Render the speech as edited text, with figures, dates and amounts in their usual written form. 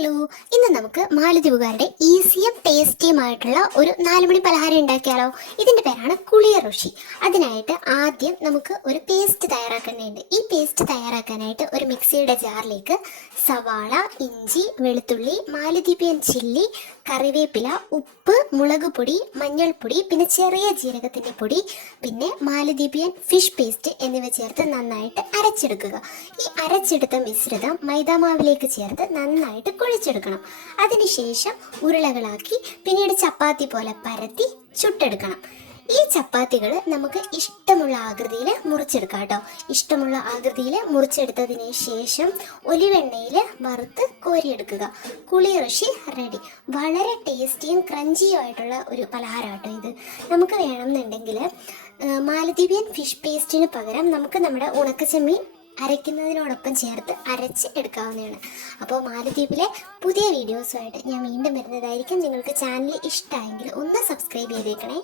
Hello, ഇന്ന് നമുക്ക് മാലദ്വീപുകാരുടെ ഈസിയും ടേസ്റ്റിയുമായിട്ടുള്ള ഒരു 4 മണി പലഹാരം ഉണ്ടാക്കിയാലോ. ഇതിൻ്റെ പേരാണ് കുളിയ ഋഷി. അതിനായിട്ട് ആദ്യം നമുക്ക് ഒരു പേസ്റ്റ് തയ്യാറാക്കേണ്ടതുണ്ട്. ഈ പേസ്റ്റ് തയ്യാറാക്കാനായിട്ട് ഒരു മിക്സിയുടെ ജാറിലേക്ക് സവാള, ഇഞ്ചി, വെളുത്തുള്ളി, മാലദ്വീപിയൻ ചില്ലി, കറിവേപ്പില, ഉപ്പ്, മുളക് പൊടി, മഞ്ഞൾപ്പൊടി, പിന്നെ ചെറിയ ജീരകത്തിൻ്റെ പൊടി, പിന്നെ മാലദ്വീപിയൻ ഫിഷ് പേസ്റ്റ് എന്നിവ ചേർത്ത് നന്നായിട്ട് അരച്ചെടുക്കുക. ഈ അരച്ചെടുത്ത മിശ്രിതം മൈദാമാവിലേക്ക് ചേർത്ത് നന്നായിട്ട് കുഴച്ചെടുക്കണം. അതിനുശേഷം ഉരുളകളാക്കി പിന്നീട് ചപ്പാത്തി പോലെ പരത്തി ചുട്ടെടുക്കണം. ഈ ചപ്പാത്തികൾ നമുക്ക് ഇഷ്ടമുള്ള ആകൃതിയിൽ മുറിച്ചെടുക്കാം കേട്ടോ. ഇഷ്ടമുള്ള ആകൃതിയിൽ മുറിച്ചെടുത്തതിന് ശേഷം ഒലിവെണ്ണയിൽ വറുത്ത് കോരിയെടുക്കുക. കുളി ഋഷി റെഡി. വളരെ ടേസ്റ്റിയും ക്രഞ്ചിയും ആയിട്ടുള്ള ഒരു പലഹാരം കേട്ടോ ഇത്. നമുക്ക് വേണമെന്നുണ്ടെങ്കിൽ മാലദ്വീപിയൻ ഫിഷ് പേസ്റ്റിന് പകരം നമുക്ക് നമ്മുടെ ഉണക്കച്ചെമ്മീൻ അരയ്ക്കുന്നതിനോടൊപ്പം ചേർത്ത് അരച്ച് എടുക്കാവുന്നതാണ്. അപ്പോൾ മാലദ്വീപിലെ പുതിയ വീഡിയോസുമായിട്ട് ഞാൻ വീണ്ടും വരുന്നതായിരിക്കും. നിങ്ങൾക്ക് ചാനൽ ഇഷ്ടമായെങ്കിൽ ഒന്ന് സബ്സ്ക്രൈബ് ചെയ്തേക്കണേ.